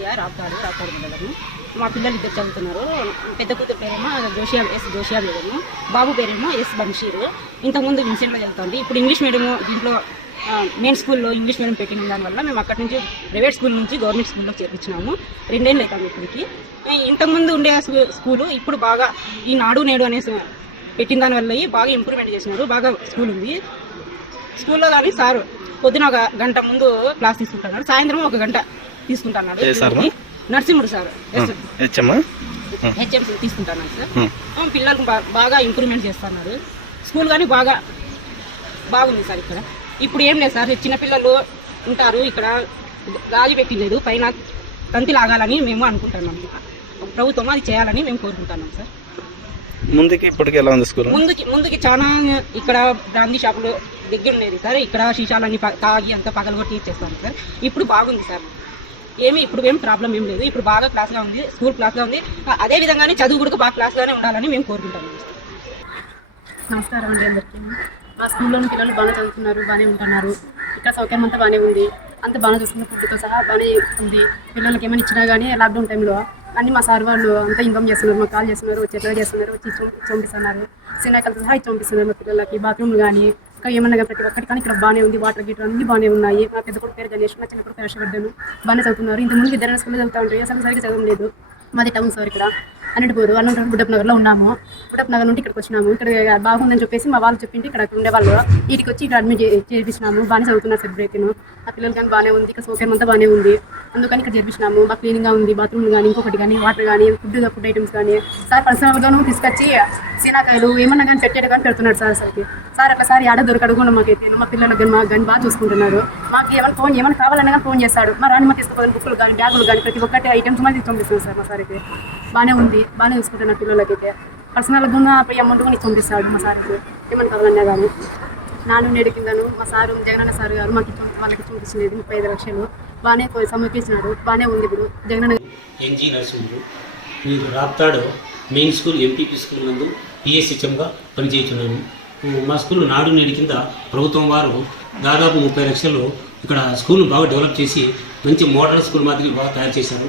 కేసీఆర్ రాప్తాడు పిల్లలను. మా పిల్లలు ఇద్దరు చదువుతున్నారు. పెద్ద కూతురు పేరేమో జోషియా బేగము, బాబు పేరేమో ఎస్ బంషీర్. ఇంతకుముందు విన్సెంట్లో చదువుతుంది. ఇప్పుడు ఇంగ్లీష్ మీడియం దీంట్లో మెయిన్ స్కూల్లో ఇంగ్లీష్ మీడియం పెట్టిన దానివల్ల మేము అక్కడి నుంచి ప్రైవేట్ స్కూల్ నుంచి గవర్నమెంట్ స్కూల్లో చేర్పించినాము. 2 ఏళ్ళు అవుతాము ఇప్పటికి. ఇంతకుముందు ఉండే స్కూలు ఇప్పుడు బాగా ఈ నాడు నేడు అనే పెట్టిన దానివల్ల బాగా ఇంప్రూవ్మెంట్ చేసినారు. బాగా స్కూల్ ఉంది. స్కూల్లో కానీ సారు పొద్దున 1 గంట ముందు క్లాస్ తీసుకుంటున్నాడు, సాయంత్రం 1 గంట తీసుకుంటున్నాడు. నరసింహుడు సార్ హెచ్ఎంసీ తీసుకుంటున్నాడు సార్. పిల్లలకు బాగా ఇంప్రూవ్మెంట్ చేస్తున్నారు. స్కూల్ కానీ బాగుంది సార్. ఇక్కడ ఇప్పుడు ఏం లేదు సార్, చిన్నపిల్లలు ఉంటారు. ఇక్కడ రాజు పెట్టలేదు, పైన తంతి లాగాలని మేము అనుకుంటున్నాం. ప్రభుత్వం అది చేయాలని మేము కోరుకుంటున్నాం సార్. ముందుకి ఇప్పటికి ఎలా ఉంది స్కూల్? ముందుకి చాలా ఇక్కడ బ్రాందీ షాపులు దగ్గర ఉండేది సార్. ఇక్కడ శీషాలన్నీ తాగి అంతా పగలగొట్టి ఇచ్చేస్తాను సార్. ఇప్పుడు బాగుంది సార్. ఇప్పుడు ఏం ప్రాబ్లం ఏం లేదు. ఇప్పుడు బాగా క్లాస్గా ఉంది, స్కూల్ క్లాస్గా ఉంది. అదే విధంగానే చదువు కూడా బాగా క్లాస్గానే ఉండాలని మేము కోరుకుంటాము. నమస్కారం అండి అందరికీ. మా స్కూల్లోని పిల్లలు బాగా చదువుతున్నారు, బాగానే ఉంటున్నారు. ఇక్కడ సౌకర్యం అంతా బాగానే ఉంది. అంతా బాగా చూసుకున్న ఫుడ్తో సహా బాగానే ఉంది. పిల్లలకి ఏమైనా ఇచ్చినా కానీ లాక్డౌన్ టైంలో అన్నీ మా సార్ వాళ్ళు అంతా ఇన్కమ్ చేస్తున్నారు, మాకు కాల్ చేస్తున్నారు, వచ్చి ఎట్లా చేస్తున్నారు, వచ్చి పంపిస్తున్నారు. సినాకలతో సహా ఇచ్చి పంపిస్తున్నారు. మా పిల్లలకి బాత్రూమ్లు కానీ ఇంకా ఏమన్నా ప్రతి ఒక్కటి కానీ ఇక్కడ బాగానే ఉంది. వాటర్ గీటర్ అన్నీ బాగానే ఉన్నాయి. మా పెద్ద కూడా పేరు గణేష్, మా చిన్న కూడా పేరు హర్షవర్ధన్. బాగానే చదువుతున్నారు. ఇంతకుముందు ఇద్దరు స్కూల్లో చదువుతూ ఉంటాయి. అసలు సరిగ్గా చదవడం లేదు. మాది టౌన్ సార్. ఇక్కడ అనంతపూర్ బుడ్డప్ నగర్లో ఉన్నాము. బుడ్డప్ నగర్ నుండి ఇక్కడికి వచ్చినాము. ఇక్కడ బాగుందని చెప్పేసి మా వాళ్ళు చెప్పింటే ఇక్కడ ఉండేవాళ్ళు వీటికి వచ్చి ఇక్కడ అడ్మిట్ చేర్పించినాము. బాగానే చదువుతున్నారు సెలబ్రేషన్. ఆ పిల్లలు కానీ బాగానే ఉంది. ఇక్కడ సౌకర్యం అంతా బాగానే ఉంది. అందుకని ఇక్కడ చేర్పించినాము. బాగా క్లీన్గా ఉంది. బాత్రూమ్లు కానీ ఇంకొకటి కానీ వాటర్ కానీ ఫుడ్ ఐటమ్స్ కానీ సార్ పర్సనల్గాను తీసుకొచ్చి సీనాకాయలు ఏమన్నా కానీ పెట్టేది కానీ పెడుతున్నాడు సార్. సార్ అట్లా సార్ ఆడ దొరకడు కూడా మాకైతే. మా పిల్లలకు కానీ మాకు కానీ బాగా చూసుకుంటున్నారు. మాకు ఏమైనా కావాలన్నా కానీ ఫోన్ చేస్తాడు. మా రాణి మా తీసుకుపోయిన బుక్కులు కానీ బ్యాగులు కానీ ప్రతి ఒక్కటి ఐటమ్స్ మాది పంపిస్తుంది సార్. మా సార్ అయితే బాగానే ఉంది. బాగానే చూసుకుంటున్నారు పిల్లలకైతే. పర్సనల్గా ఉన్న అమౌంట్ కూడా పంపిస్తాడు మా సార్కి ఏమన్నా కావాలన్నా కానీ. నాడు నేడు కిందను మా సారు జగనన్న సార్ గారు మాకు వాళ్ళకి చూపించినది 35 లక్షలు బాగానే సమర్పించినాడు. బాగానే ఉంది. ఇప్పుడు జగనన్న ఎన్జీ నరసింహుడు, మీరు Raptadu main school MPP school నందు పిఎస్హెచ్ఎంగా పనిచేస్తున్నాను. మా స్కూల్ నాడు నేడు కింద ప్రభుత్వం వారు దాదాపు 30 లక్షలు ఇక్కడ స్కూల్ను బాగా డెవలప్ చేసి మంచి మోడల్ స్కూల్ మాదిరి బాగా తయారు చేశారు.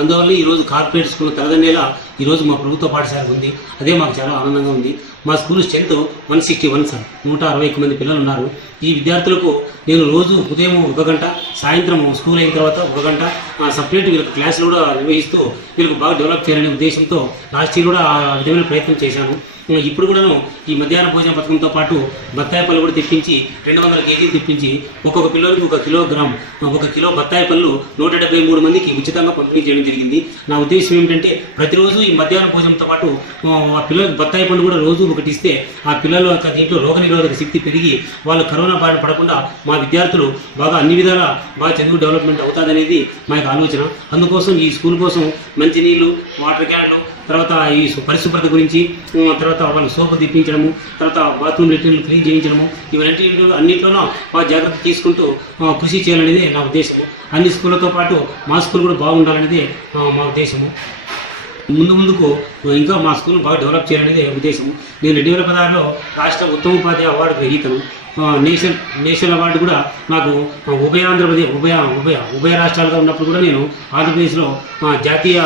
అందువల్ల ఈరోజు కార్పొరేట్ స్కూల్ తలదన్నేలా ఈరోజు మా ప్రభుత్వ పాఠశాల ఉంది. అదే మాకు చాలా ఆనందంగా ఉంది. మా స్కూల్ స్ట్రెంత్ 161 సార్. 161 మంది పిల్లలు ఉన్నారు. ఈ విద్యార్థులకు నేను రోజు ఉదయం 1 గంట, సాయంత్రం స్కూల్ అయిన తర్వాత 1 గంట సపరేట్ వీళ్ళకి క్లాసులు కూడా నిర్వహిస్తూ వీళ్ళకి బాగా డెవలప్ చేయాలనే ఉద్దేశంతో లాస్ట్ ఇయర్ కూడా ఆ విధమైన ప్రయత్నం చేశాను. ఇప్పుడు కూడాను ఈ మధ్యాహ్న భోజన పథకంతో పాటు బత్తాయి పళ్ళు కూడా తెప్పించి 200 కేజీలు తెప్పించి ఒక్కొక్క పిల్లలకు 1 కిలోగ్రామ్ 1 కిలో బత్తాయి పళ్ళు 173 మందికి ఉచితంగా పంపిణీ చేయడం జరిగింది. నా ఉద్దేశం ఏమిటంటే ప్రతిరోజు ఈ మధ్యాహ్న భోజనంతో పాటు ఆ పిల్లలకు బత్తాయి పండు కూడా రోజు ఒకటి ఇస్తే ఆ పిల్లలు దీంట్లో రోగనిరోధక శక్తి పెరిగి వాళ్ళు కరోనా బారిన పడకుండా మా విద్యార్థులు బాగా అన్ని విధాలా బాగా చదువు డెవలప్మెంట్ అవుతుందనేది మా యొక్క ఆలోచన. అందుకోసం ఈ స్కూల్ కోసం మంచినీళ్ళు, వాటర్ క్యాన్లు, తర్వాత ఈ పరిశుభ్రత గురించి, తర్వాత వాళ్ళు సోపు తెప్పించడము, తర్వాత బాత్రూమ్ లెట్రిన్లు క్లీన్ చేయించడము, అన్నింటిలోనూ బాగా జాగ్రత్త తీసుకుంటూ కృషి చేయాలనేది నా ఉద్దేశము. అన్ని స్కూళ్ళతో పాటు మా స్కూల్ కూడా బాగుండాలనేది మా ఉద్దేశము. ముందుకు ఇంకా మా స్కూల్ బాగా డెవలప్ చేయాలనేది ఉద్దేశం. నేను 2016లో రాష్ట్ర ఉత్తమ ఉపాధ్యాయ అవార్డు గ్రహీతను. నేషనల్ అవార్డు కూడా నాకు ఆంధ్రప్రదేశ్ ఉభయ రాష్ట్రాలుగా ఉన్నప్పుడు కూడా నేను ఆంధ్రప్రదేశ్లో జాతీయ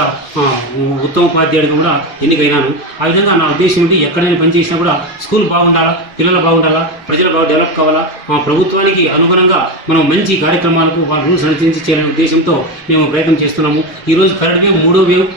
ఉత్తమ ఉపాధ్యాయుడిగా కూడా ఎన్నికైనాను. ఆ విధంగా నా ఉద్దేశం ఏంటి, ఎక్కడైనా పనిచేసినా కూడా స్కూల్ బాగుండాలా, పిల్లలు బాగుండాలా, ప్రజలు బాగా డెవలప్ కావాలా, ప్రభుత్వానికి అనుగుణంగా మనం మంచి కార్యక్రమాలకు వాళ్ళ రూల్స్ అనుసరించి చేయాలనే ఉద్దేశంతో మేము ప్రయత్నం చేస్తున్నాము. ఈరోజు 3rd వేవ్ 3వ వేవ్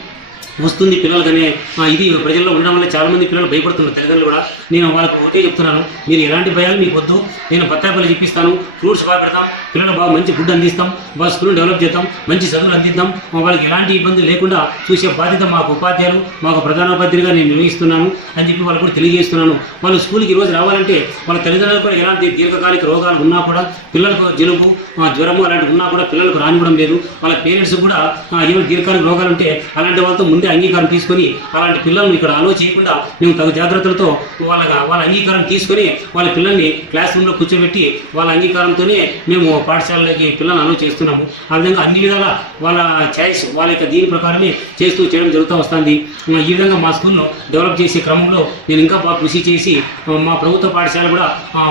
వస్తుంది పిల్లలకనే ఇది ప్రజల్లో ఉండడం వల్ల చాలామంది పిల్లలు భయపడుతున్నారు. తల్లిదండ్రులు కూడా నేను వాళ్ళకి ఒకటే చెప్తున్నాను, మీరు ఎలాంటి భయాలు మీకు వద్దు. నేను బత్తాయి పళ్ళు చెప్పిస్తాను, ఫ్రూట్స్ బాగా పెడతాం, పిల్లలు బాగా మంచి ఫుడ్ అందిస్తాం, బాగా స్కూల్ డెవలప్ చేద్దాం, మంచి చదువులు అందిద్దాం, వాళ్ళకి ఎలాంటి ఇబ్బంది లేకుండా చూసే బాధ్యత మాకు ఉపాధ్యాయులు, మాకు ప్రధానోపాధ్యాయులుగా నేను నిర్వహిస్తున్నాను అని చెప్పి వాళ్ళు కూడా తెలియజేస్తున్నాను. వాళ్ళు స్కూల్కి ఈరోజు రావాలంటే వాళ్ళ తల్లిదండ్రులు కూడా ఎలాంటి దీర్ఘకాలిక రోగాలు ఉన్నా కూడా, పిల్లలకు జలుబు, జ్వరము అలాంటివి ఉన్నా కూడా పిల్లలకు రానివ్వడం లేదు. వాళ్ళ పేరెంట్స్ కూడా ఏమైనా దీర్ఘకాలిక రోగాలు ఉంటే అలాంటి వాళ్ళతో ముందే ఉంటే అంగీకారం తీసుకొని అలాంటి పిల్లల్ని ఇక్కడ అలో చేయకుండా మేము తగు జాగ్రత్తలతో వాళ్ళ అంగీకారం తీసుకొని వాళ్ళ పిల్లల్ని క్లాస్ రూమ్లో కూర్చోబెట్టి వాళ్ళ అంగీకారంతోనే మేము పాఠశాలలోకి పిల్లల్ని అలో చేస్తున్నాము. ఆ విధంగా అన్ని విధాలా వాళ్ళ ఛాయిస్ వాళ్ళ యొక్క దీని ప్రకారమే చేయడం జరుగుతూ వస్తుంది. ఈ విధంగా మా స్కూల్లో డెవలప్ చేసే క్రమంలో నేను ఇంకా బాగా కృషి చేసి మా ప్రభుత్వ పాఠశాల కూడా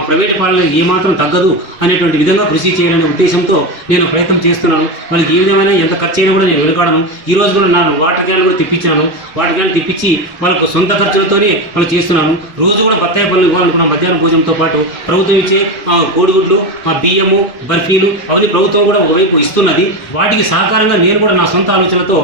ప్రైవేట్ పాఠశాల ఏమాత్రం తగ్గదు అనేటువంటి విధంగా కృషి చేయాలనే ఉద్దేశంతో నేను ప్రయత్నం చేస్తున్నాను. వాళ్ళకి ఏ విధమైన ఎంత ఖర్చు అయినా కూడా నేను వెనుకాడను. ఈ రోజు కూడా నేను వాటర్ క్యాన్లు కూడా తెప్పించాను. వాటర్ క్యాన్లు తెప్పించి వాళ్ళకు సొంత ఖర్చులతోనే వాళ్ళు చేస్తున్నాను. రోజు కూడా బత్తాయి పళ్ళు ఇవ్వాలనుకున్న మధ్యాహ్నం భోజనంతో పాటు ప్రభుత్వం ఇచ్చే కోడిగుడ్లు, బియ్యము, బర్ఫీలు అవన్నీ ప్రభుత్వం కూడా ఒకవైపు ఇస్తున్నది. వాటికి సహకారంగా నేను కూడా నా సొంత ఆలోచనలతో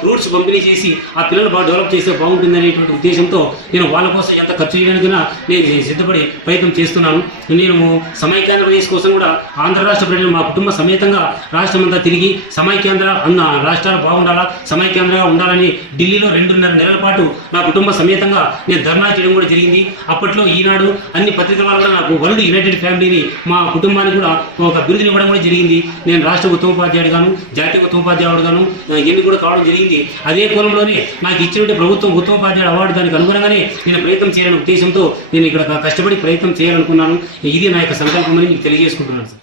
ఫ్రూట్స్ పంపిణీ చేసి ఆ పిల్లలు బాగా డెవలప్ చేస్తే బాగుంటుంది అనేటువంటి ఉద్దేశంతో నేను వాళ్ళ కోసం ఎంత ఖర్చు చేయడానికైనా నేను సిద్ధపడి ప్రయత్నం చేస్తున్నాను. నేను సమైక్యాంధ్రప్రదేశ్ కోసం కూడా ఆంధ్ర రాష్ట్ర ప్రజలు మా కుటుంబ సమేతంగా రాష్ట్రమంతా తిరిగి సమైక్యాంధ్ర అన్న రాష్ట్రాలు బాగుండాలా, సమైక్యాంధ్రగా ఉండాలని ఢిల్లీలో 2.5 నెలల పాటు నా కుటుంబ సమేతంగా నేను ధర్నా చేయడం కూడా జరిగింది. అప్పట్లో ఈనాడు అన్ని పత్రికల వల్ల నాకు వరల్డ్ యునైటెడ్ ఫ్యామిలీని మా కుటుంబానికి కూడా ఒక బిరుదుని ఇవ్వడం కూడా జరిగింది. నేను రాష్ట్ర ఉత్తమోపాధ్యాయుడుగాను, జాతీయ ఉత్తమోపాధ్యాయుడుగాను ఎన్ని కూడా కావడం జరిగింది. అదే కోణంలోనే నాకు ఇచ్చినట్టు ప్రభుత్వం ఉత్తమోపాధ్యాయుడు అవార్డు దానికి అనుగుణంగానే నేను ప్రయత్నం చేయాలనే ఉద్దేశంతో నేను ఇక్కడ కష్టపడి ప్రయత్నం చేయాలనుకున్నాను. ఇది నా యొక్క సంకల్పం అని మీకు తెలియజేసుకుంటున్నాను సార్.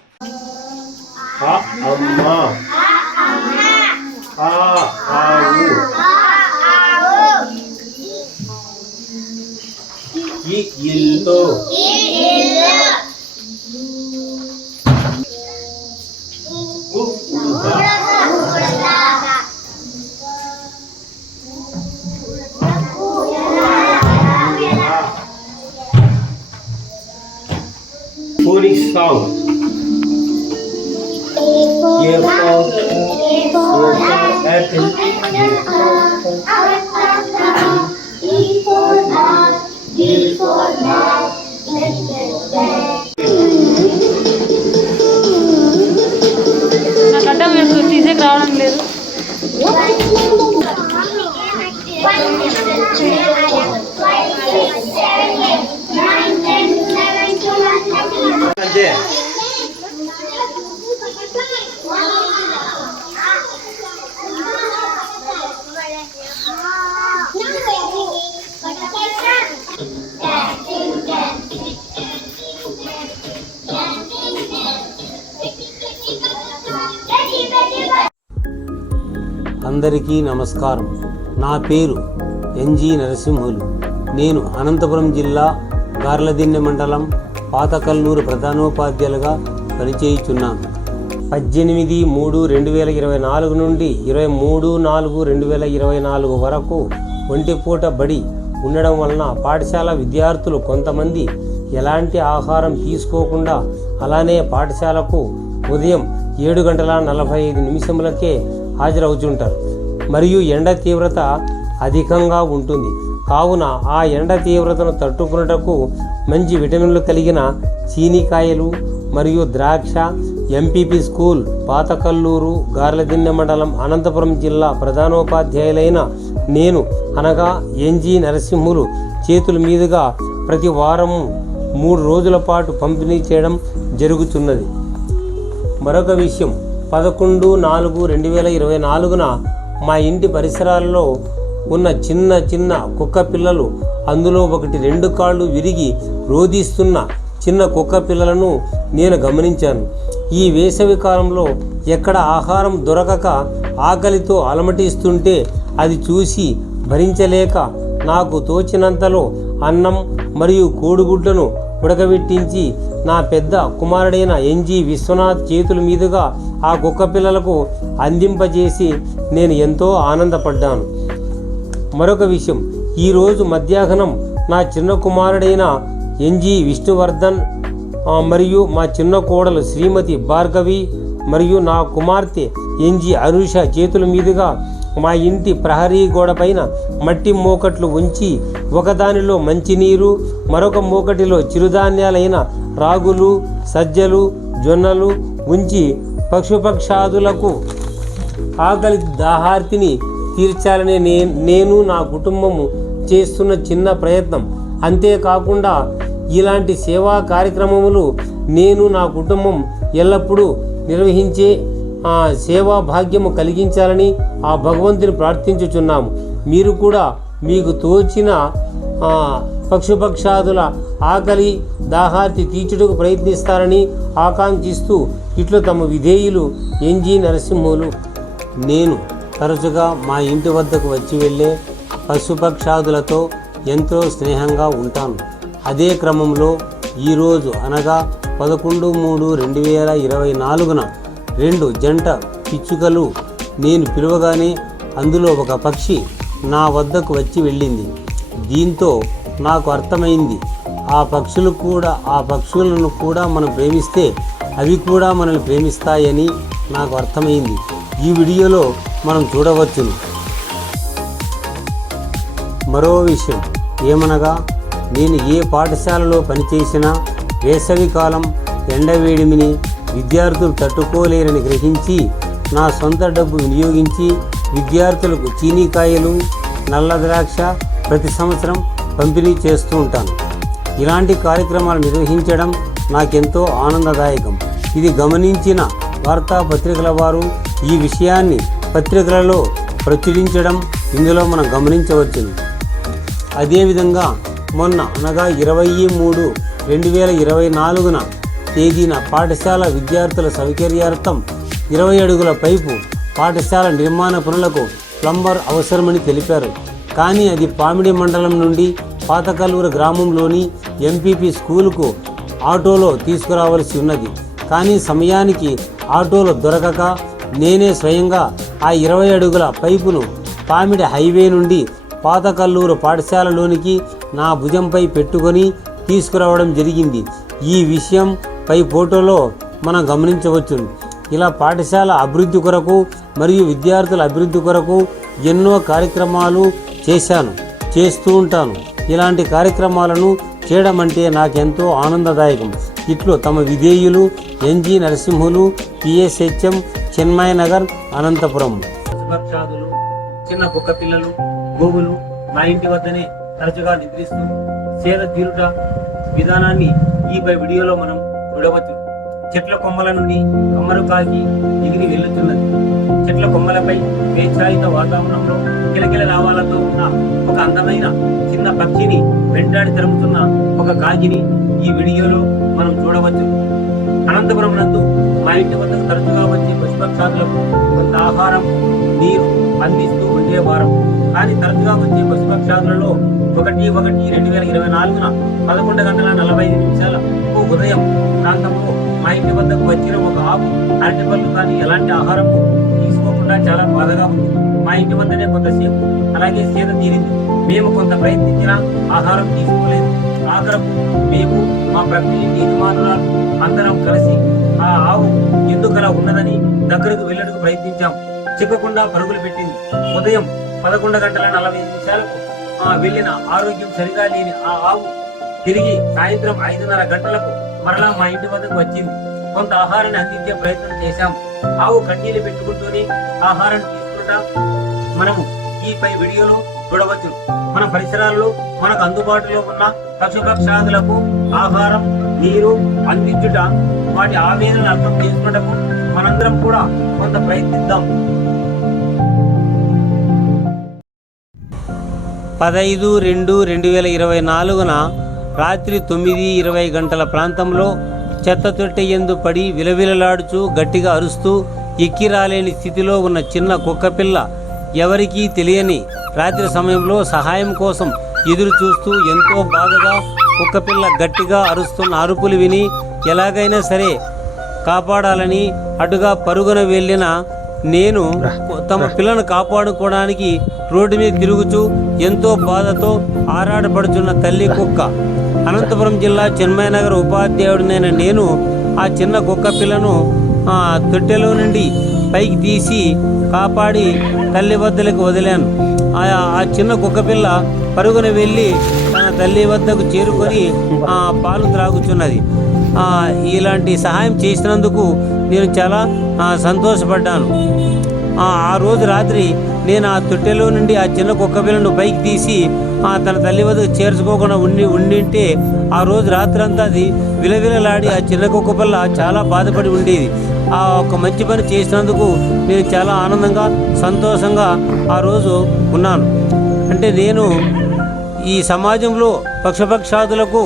ఈ ఇల్లు Phoenix sound. A for apple. E for dog. D for dog. నాకు అడ్డం వేసుకు తీసేకి రావడం లేదు. అంతే అందరికీ నమస్కారం. నా పేరు ఎన్జి నరసింహులు. నేను అనంతపురం జిల్లా గార్లదిన్నె మండలం పాతకల్లూరు ప్రధానోపాధ్యాయులుగా పనిచేయుచున్నాను. 18/3/2024 నుండి 23/4/2024 వరకు ఒంటిపూట బడి ఉండడం వలన పాఠశాల విద్యార్థులు కొంతమంది ఎలాంటి ఆహారం తీసుకోకుండా అలానే పాఠశాలకు ఉదయం 7:45 హాజరవుతుంటారు. మరియు ఎండ తీవ్రత అధికంగా ఉంటుంది. కావున ఆ ఎండ తీవ్రతను తట్టుకున్నటకు మంచి విటమిన్లు కలిగిన చీనికాయలు మరియు ద్రాక్ష ఎంపీపీ స్కూల్ పాతకల్లూరు గార్లదిన్నె మండలం అనంతపురం జిల్లా ప్రధానోపాధ్యాయులైన నేను అనగా ఎన్జి నరసింహులు చేతుల మీదుగా ప్రతి వారము 3 రోజుల పాటు పంపిణీ చేయడం జరుగుతున్నది. మరొక విషయం, 11/4/2024 మా ఇంటి పరిసరాల్లో ఉన్న చిన్న కుక్క పిల్లలు, అందులో 1-2 కాళ్ళు విరిగి రోధిస్తున్న చిన్న కుక్క పిల్లలను నేను గమనించాను. ఈ వేసవి కాలంలో ఎక్కడ ఆహారం దొరకక ఆకలితో అలమటిస్తుంటే అది చూసి భరించలేక నాకు తోచినంతలో అన్నం మరియు కోడిగుడ్లను ఉడకబెట్టించి నా పెద్ద కుమారుడైన ఎన్జి విశ్వనాథ్ చేతుల మీదుగా ఆ కుక్క పిల్లలకు అందింపజేసి నేను ఎంతో ఆనందపడ్డాను. మరొక విషయం, ఈరోజు మధ్యాహ్నం నా చిన్న కుమారుడైన ఎన్జి విష్ణువర్ధన్ మరియు మా చిన్న కోడలు శ్రీమతి భార్గవి మరియు నా కుమార్తె ఎన్జి అనుష చేతుల మీదుగా మా ఇంటి ప్రహరీ గోడ పైన మట్టి మోకట్లు ఉంచి ఒకదానిలో మంచినీరు, మరొక మోకటిలో చిరుధాన్యాలైన రాగులు, సజ్జలు, జొన్నలు ఉంచి పక్షుపక్షాదులకు ఆకలి దాహార్తిని తీర్చాలనే నేను నా కుటుంబము చేస్తున్న చిన్న ప్రయత్నం. అంతేకాకుండా ఇలాంటి సేవా కార్యక్రమములు నేను నా కుటుంబం ఎల్లప్పుడూ నిర్వహించే సేవా భాగ్యము కలిగించాలని ఆ భగవంతుని ప్రార్థించుచున్నాము. మీరు కూడా మీకు తోచిన పక్షుపక్షాదుల ఆకలి దాహార్తి తీర్చుటకు ప్రయత్నిస్తారని ఆకాంక్షిస్తూ ఇట్లు తమ విధేయులు ఎన్జి నరసింహులు. నేను తరచుగా మా ఇంటి వద్దకు వచ్చి వెళ్ళే పశుపక్షాదులతో ఎంతో స్నేహంగా ఉంటాను. అదే క్రమంలో ఈరోజు అనగా 11/3/2024 2 జంట పిచ్చుకలు నేను పిలువగానే అందులో ఒక పక్షి నా వద్దకు వచ్చి వెళ్ళింది. దీంతో నాకు అర్థమైంది, ఆ పక్షులను కూడా మనం ప్రేమిస్తే అవి కూడా మనల్ని ప్రేమిస్తాయని నాకు అర్థమైంది. ఈ వీడియోలో మనం చూడవచ్చును. మరో విషయం ఏమనగా, నేను ఏ పాఠశాలలో పనిచేసినా వేసవికాలం ఎండవేడిమిని విద్యార్థులు తట్టుకోలేరని గ్రహించి నా సొంత డబ్బు వినియోగించి విద్యార్థులకు చీనీకాయలు, నల్ల ద్రాక్ష ప్రతి సంవత్సరం పంపిణీ చేస్తూ ఉంటాను. ఇలాంటి కార్యక్రమాలు నిర్వహించడం నాకెంతో ఆనందదాయకం. ఇది గమనించిన వార్తాపత్రికల వారు ఈ విషయాన్ని పత్రికలలో ప్రచురించడం ఇందులో మనం గమనించవచ్చును. అదేవిధంగా మొన్న అనగా 20/3/2024 తేదీన పాఠశాల విద్యార్థుల సౌకర్యార్థం 20 అడుగుల పైపు పాఠశాల నిర్మాణ పనులకు ప్లంబర్ అవసరమని తెలిపారు. కానీ అది పామిడి మండలం నుండి పాతకల్లూరు గ్రామంలోని ఎంపీపీ స్కూలుకు ఆటోలో తీసుకురావాల్సి ఉన్నది. కానీ సమయానికి ఆటోలో దొరకక నేనే స్వయంగా ఆ 20 అడుగుల పైపును పామిడి హైవే నుండి పాతకల్లూరు పాఠశాలలోనికి నా భుజంపై పెట్టుకొని తీసుకురావడం జరిగింది. ఈ విషయం పై ఫోటోలో మనం గమనించవచ్చును. ఇలా పాఠశాల అభివృద్ధి కొరకు మరియు విద్యార్థుల అభివృద్ధి కొరకు ఎన్నో కార్యక్రమాలు చేస్తూ ఉంటాను. ఇలాంటి కార్యక్రమాలను చేయడం అంటే నాకెంతో ఆనందదాయకం. ఇట్లు తమ విధేయులు ఎన్జి నరసింహులు, పిఎస్హెచ్ఎం, చెన్మయ్ నగర్, అనంతపురం. పక్షాదులు, చిన్న కుక్క పిల్లలు, గోవులు మా ఇంటి వద్దనే తరచుగా నిద్రిస్తూ సేద తీరుట విధానాన్ని ఈ వీడియోలో మనం చూడవచ్చు. చెట్ల కొమ్మల నుండి కమ్మరు కాకి ఎగిరి వెళ్తున్నది. చెట్ల కొమ్మలపై స్వేచ్ఛాయుత వాతావరణంలో కిలకిల రావాలతో ఉన్న ఒక అందమైన చిన్న పక్షిని వెంటాడి తరుముతున్న ఒక కాకిని ఈ వీడియోలో మనం చూడవచ్చు. అనంతపురం నందు మా ఇంటి వద్దకు తరచుగా వచ్చే పశుపక్షాదులకు కొంత ఆహారం, నీరు అందిస్తూ ఉండేవారం. కానీ తరచుగా వచ్చే పశుపక్షాదులలో 1/1/2024 11:45 ఉదయం ప్రాంతంలో మా ఇంటి వద్దకు వచ్చిన ఒక ఆవు అరటిపళ్ళు కానీ ఎలాంటి ఆహారము తీసుకోకుండా చాలా బాధగా ఉంది. మా ఇంటి వద్దనే కొంతసేపు అలాగే సేద తీరింది. మేము కొంత ప్రయత్నించినా ఆహారం తీసుకోలేదు. ఆఖరకు మేము మా ప్రతి యజమానురాలు అందరం కలిసి ఆ ఆవు ఎందుకలా ఉన్నదని దగ్గరకు వెళ్ళడానికి ప్రయత్నించాం. చిక్కకుండా పరుగులు పెట్టింది. ఉదయం 11:45 వెళ్ళిన ఆరోగ్యం సరిగా లేని ఆ ఆవు తిరిగి సాయంత్రం 5:30 గంటలకు మరలా మా ఇంటి వద్దకు వచ్చింది. కొంత ఆహారాన్ని అందించే ప్రయత్నం చేశాం. ఆవు కన్నీళ్లు పెట్టుకుంటూనే ఆహారాన్ని తీసుకుంటా మనము ఈ వీడియోలో చూడవచ్చు. మన పరిసరాల్లో మనకు అందుబాటులో ఉన్న పశుపక్షాదులకు ఆహారం, నీరు అందించుట, వాటి ఆవేదనను అర్థం చేసుకున్నటకు మనందరం కూడా కొంత ప్రయత్నిద్దాం. 15/2/2024 రాత్రి 9:20 గంటల ప్రాంతంలో చెత్త తొట్టె యందు పడి విలవిలలాడుచూ గట్టిగా అరుస్తూ ఎక్కి రాలేని స్థితిలో ఉన్న చిన్న కుక్కపిల్ల ఎవరికీ తెలియని రాత్రి సమయంలో సహాయం కోసం ఎదురు చూస్తూ ఎంతో బాధగా కుక్కపిల్ల గట్టిగా అరుస్తున్న అరుపులు విని ఎలాగైనా సరే కాపాడాలని అటుగా పరుగున వెళ్ళిన నేను తమ పిల్లను కాపాడుకోవడానికి రోడ్డు మీద తిరుగుతూ ఎంతో బాధతో ఆరాటపడుచున్న తల్లి కుక్క. అనంతపురం జిల్లా చెన్మయ్ నగర్ ఉపాధ్యాయుడినైన నేను ఆ చిన్న కుక్క పిల్లను తొట్టెలో నుండి పైకి తీసి కాపాడి తల్లి వద్దలకు వదిలాను. ఆ చిన్న కుక్కపిల్ల పరుగున వెళ్ళి తన తల్లి వద్దకు చేరుకొని పాలు త్రాగుచున్నది. ఇలాంటి సహాయం చేసినందుకు నేను చాలా సంతోషపడ్డాను. ఆ రోజు రాత్రి నేను ఆ తొట్టెలో నుండి ఆ చిన్న కుక్క పిల్లను పైకి తీసి తన తల్లి వద్దకు చేర్చుకోకుండా ఉండింటే ఆ రోజు రాత్రి అంతా అది విలవిలలాడి ఆ చిన్న కుక్క పిల్ల చాలా బాధపడి ఉండేది. ఆ ఒక మంచి పని చేసినందుకు నేను చాలా ఆనందంగా సంతోషంగా ఆ రోజు ఉన్నాను. అంటే నేను ఈ సమాజంలో పక్షపక్షాదులకు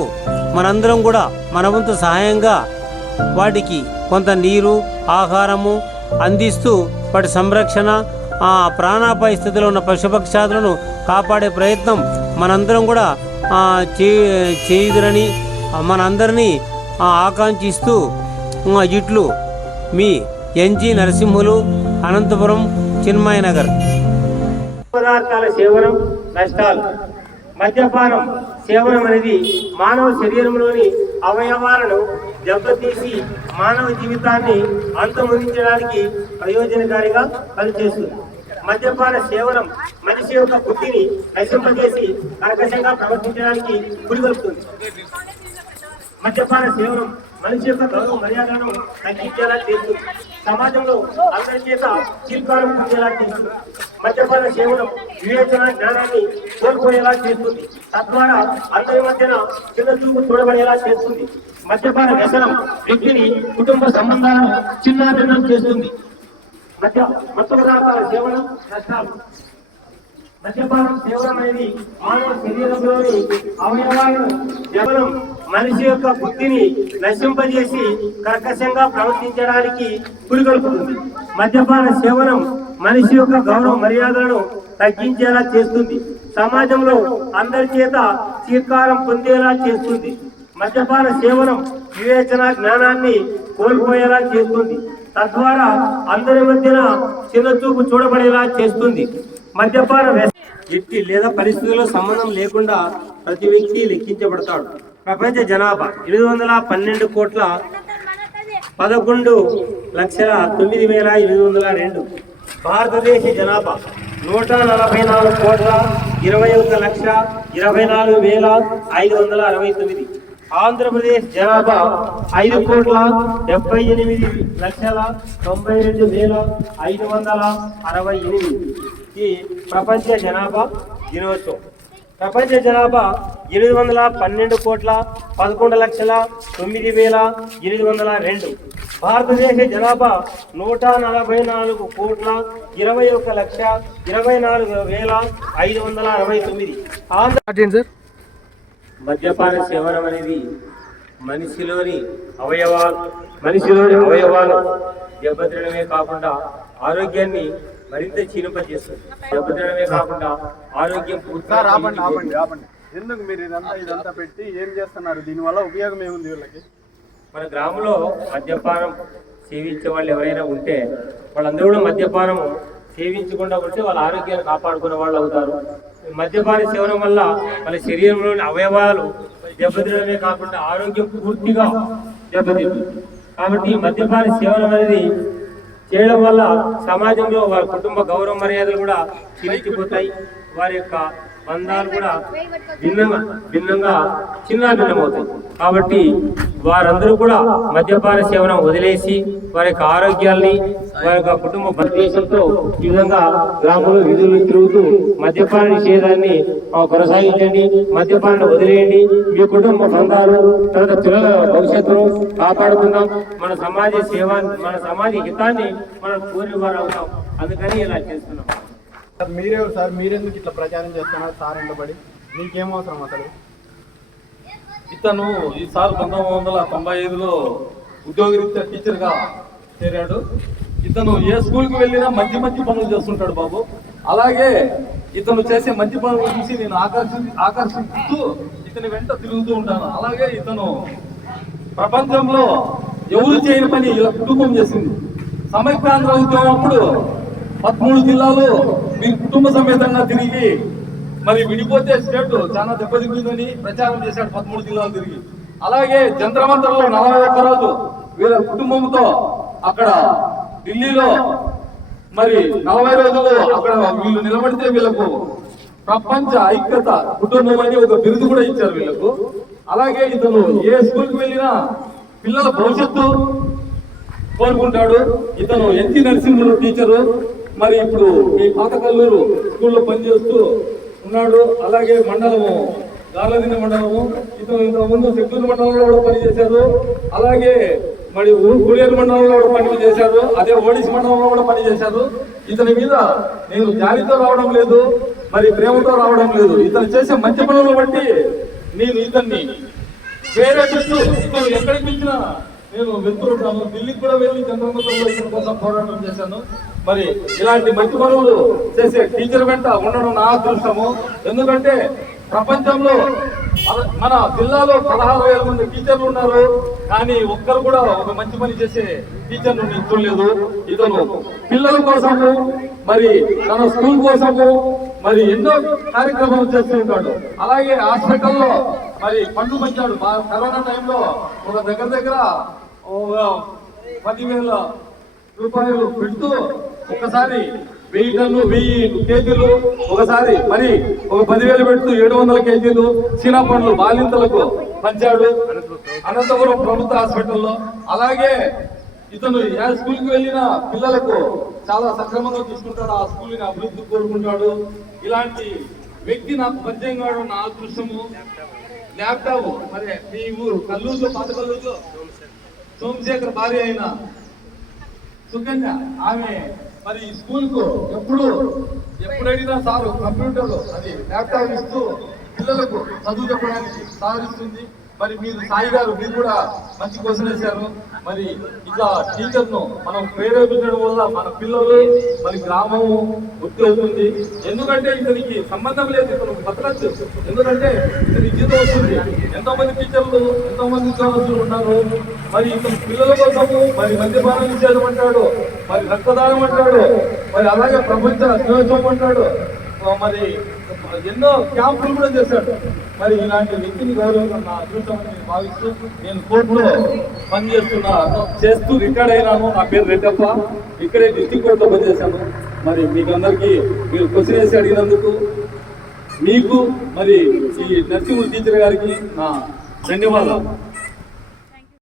మనందరం కూడా మన వంతు సహాయంగా వాటికి కొంత నీరు ఆహారము అందిస్తూ వాటి సంరక్షణ ప్రాణాపాయ స్థితిలో ఉన్న పశుపక్షాదులను కాపాడే ప్రయత్నం మనందరం కూడా చేయుదురని మనందరినీ ఆకాంక్షిస్తూ ఇట్లు మీ ఎన్జి నరసింహులు, అనంతపురం, చిన్మయ నగర్. పదార్థాల సేవనం నష్టాలు. మద్యపానం సేవనం అనేది మానవ శరీరంలోని అవయవాలను దెబ్బతీసి మానవ జీవితాన్ని అంతమొందించడానికి ప్రయోజనకారిగా పనిచేస్తుంది. మద్యపాన సేవనం మనిషి యొక్క బుద్ధిని నశింపజేసి కర్కశంగా ప్రవర్తించడానికి పురిగొల్పుతుంది. మద్యపాన సేవనం మనిషి యొక్క గౌరవ మర్యాదలను తగ్గించేలా చేస్తుంది. సమాజంలో అందరి చేత చిరుకారం పొందేలా చేస్తుంది. మద్యపాన సేవనం వివేచన జ్ఞానాన్ని కోల్పోయేలా చేస్తుంది. తద్వారా అందరి మధ్యన చిన్న చూపు చూడబడేలా చేస్తుంది. మద్యపాన వ్యసనం వ్యక్తిని కుటుంబ సంబంధాలను చిన్నాభిన్నం చేస్తుంది. మత్తు పదార్థాల సేవనం నష్టాలు. మద్యపానం సేవనం అనేది మానవ శరీరంలోని అవయవాలను కేవలం మనిషి యొక్క బుద్ధిని నశింపజేసి కర్కశంగా ప్రవర్తించడానికి పురిగొల్పుతుంది. మద్యపాన సేవనం మనిషి యొక్క గౌరవ మర్యాదలను తగ్గించేలా చేస్తుంది. సమాజంలో అందరి చేత చీత్కారం పొందేలా చేస్తుంది. మద్యపాన సేవనం వివేచన జ్ఞానాన్ని కోల్పోయేలా చేస్తుంది. తద్వారా అందరి మధ్యన చిన్నచూపు చూడబడేలా చేస్తుంది. మద్యపాన వ్యక్తి లేదా పరిస్థితుల్లో సంబంధం లేకుండా ప్రతి వ్యక్తి లెక్కించబడతాడు. ప్రపంచ జనాభా 811,11,9,802. భారతదేశ జనాభా 144,21,24,569. ఆంధ్రప్రదేశ్ జనాభా 5,78,92,568. ఈ ప్రపంచ జనాభా దినోత్సవం. ప్రపంచ జనాభా 812,11,9,802. భారతదేశ జనాభా 144,24,24,569. మద్యపాన సేవనం అనేది మనిషిలోని అవయవాలు దెబ్బతినడమే కాకుండా ఆరోగ్యాన్ని మరింత క్షీణింపజేస్తుంది. దెబ్బతినడమే కాకుండా ఆరోగ్యం ఎందుకు మీరు ఇదంతా పెట్టి ఏం చేస్తున్నారు? దీనివల్ల ఉపయోగం ఏముంది వీళ్ళకి? మన గ్రామంలో మద్యపానం సేవించే వాళ్ళు ఎవరైనా ఉంటే వాళ్ళందరూ కూడా మద్యపానం సేవించకుండా ఉంటే వాళ్ళ ఆరోగ్యాన్ని కాపాడుకునే వాళ్ళు అవుతారు. మద్యపాన సేవనం వల్ల వాళ్ళ శరీరంలోని అవయవాలు దెబ్బతినడమే కాకుండా ఆరోగ్యం పూర్తిగా దెబ్బతింటుంది. కాబట్టి మద్యపాన సేవనం అనేది చేయడం వల్ల సమాజంలో వారి కుటుంబ గౌరవ మర్యాదలు కూడా క్షీణించిపోతాయి. వారి యొక్క బంధాలు కూడా భిన్నంగా చిన్నాభిన్నమవుతాయి. కాబట్టి వారందరూ కూడా మద్యపాన సేవనం వదిలేసి వారి యొక్క ఆరోగ్యాల్ని వారి యొక్క కుటుంబ ఉద్దేశంతో ఈ విధంగా గ్రామంలో వీధులు తిరుగుతూ మద్యపాన నిషేధాన్ని కొనసాగించండి. మద్యపానాన్ని వదిలేయండి. మీ కుటుంబ బంధాలు తర్వాత పిల్లల భవిష్యత్తును కాపాడుకుందాం. మన సమాజ సేవ మన సమాజ హితాన్ని మనం కోరి వారు అవుతాం. అందుకని ఇలా చేస్తున్నాం. మీరెవరు సార్? మీరెందుకు ఇట్లా ప్రచారం చేస్తున్నారు? సార్ ఎండబడి మీకేం అవసరం అసలు? ఇతను ఈసారి 1995లో ఉద్యోగరీత్యా టీచర్గా చేరాడు. ఇతను ఏ స్కూల్కి వెళ్ళినా మంచి పనులు చేస్తుంటాడు బాబు. అలాగే ఇతను చేసే మంచి పనులు చూసి నేను ఆకర్షిస్తూ ఇతని వెంట తిరుగుతూ ఉంటాను. అలాగే ఇతను ప్రపంచంలో ఎవరు చేయని పని ఇలా కుటుంబం చేసింది. సమైక్యాంధ్ర ఉద్యమం అప్పుడు 13 జిల్లాలు మీరు కుటుంబ సమేతంగా తిరిగి మరి విడిపోతే స్టేట్ చాలా దెబ్బతింటుందని ప్రచారం చేశాడు 13 జిల్లాలు తిరిగి. అలాగే జంత్రమంతరంలో 41 రోజు వీళ్ళ కుటుంబంతో అక్కడ ఢిల్లీలో మరి 40 రోజులు అక్కడ వీళ్ళు నిలబడితే వీళ్ళకు ప్రపంచ ఐక్యత కుటుంబం అని ఒక బిరుదు కూడా ఇచ్చారు వీళ్ళకు. అలాగే ఇతను ఏ స్కూల్కి వెళ్ళినా పిల్లల భవిష్యత్తు కోరుకుంటాడు. ఇతను ఎన్టీ నరసింహులు టీచరు. మరి ఇప్పుడు మీ పాత కల్లూరు స్కూల్లో పనిచేస్తూ ఉన్నాడు. అలాగే మండలము గార్లదిన మండలము, ఇతను ఇంతకుముందు సెక్యూర్ మండలంలో కూడా పనిచేశారు. అలాగే మరి గుడియేరు మండలంలో కూడా పని చేశారు. అదే ఓడిసి మండలంలో కూడా పనిచేశారు. ఇతని మీద నేను జాలితో రావడం లేదు, మరి ప్రేమతో రావడం లేదు. ఇతను చేసే మంచి పనులను బట్టి నేను ఇతన్ని వేరే చుట్టూ ఇతను ఎక్కడికి పిలిచినా నేను వెళ్తుంటాను. ఢిల్లీకి కూడా వెళ్ళి చంద్రబాబు ఇతని కోసం పోరాటం చేశాను. మరి ఇలాంటి మంచి పనులు చేసే టీచర్ వెంట ఉండడం నా అదృష్టము. ఎందుకంటే ప్రపంచంలో మన జిల్లాలో 16,000 మంది టీచర్లు ఉన్నారు, కానీ ఒక్కరు కూడా ఒక మంచి పని చేసే టీచర్ను నేను చూడలేదు. ఇతను పిల్లల కోసము, మరి తన స్కూల్ కోసము మరి ఎన్నో కార్యక్రమాలు చేస్తూ ఉంటాడు. అలాగే హాస్పిటల్లో మరి పండ్లు పంచాడు. కరోనా టైంలో ఒక దగ్గర 10,000 రూపాయలు పెడుతూ ఒకసారి 1000 కేజీలు, ఒకసారి మరి ఒక 10,000 పెడుతూ 700 కేజీలు చీనా పండ్లు బాలింతలకు పంచాడు అనంతపురం ప్రభుత్వ హాస్పిటల్లో. అలాగే ఇతను ఏ స్కూల్కి వెళ్ళినా పిల్లలకు చాలా సక్రమంగా చూసుకుంటాడు, ఆ స్కూల్ని అభివృద్ధి కోరుకుంటాడు. ఇలాంటి వ్యక్తి నాకు పరిచయం కావడం నా అదృష్టము. ల్యాప్టాప్ మరి మీ ఊరు కల్లూరులో, పాత కల్లూరులో సోమశేఖర్ భార్య అయిన సుకన్య, ఆమె మరి స్కూల్ కు ఎప్పుడైనా సార్ కంప్యూటర్ అది ల్యాప్టాప్ ఇస్తూ పిల్లలకు చదువు చెప్పడానికి సహకరిస్తుంది. మరి మీరు సాయి గారు మీరు కూడా మంచి క్వశ్చన్ వేశారు. మరి ఇట్లా టీచర్ను మనం ప్రేరేపించడం వల్ల మన పిల్లలు మరి గ్రామము వృద్ధి అవుతుంది. ఎందుకంటే ఇతనికి సంబంధం లేదు, ఇతను బతకచ్చు. ఎందుకంటే ఇతని జీతం వస్తుంది. ఎంతో మంది టీచర్లు, ఎంతో మంది ఉద్యోగస్తులు ఉన్నారు. మరి ఇతను పిల్లల కోసము మరి మద్యపానం నిషేధం అంటాడు, మరి రక్తదానం అంటాడు, మరి అలాగే ప్రపంచ దినోత్సవం అంటాడు, మరి ఎన్నో క్యాంపులు కూడా చేశాడు. మరి ఇలాంటి వ్యక్తిని గౌరవం నా అదృష్టం అని భావిస్తూ నేను కోర్టులో చేస్తూ రిటైర్డ్ అయినాను. నా పేరు రెడ్డప్ప, ఇక్కడే డిస్ట్రిక్ట్ కోర్టులో పనిచేశాను. మరి మీకు అందరికీ మీరు క్వశ్చన్ వేసి అడిగినందుకు మీకు మరి ఈ నరసింహ టీచర్ గారికి నా ధన్యవాదాలు.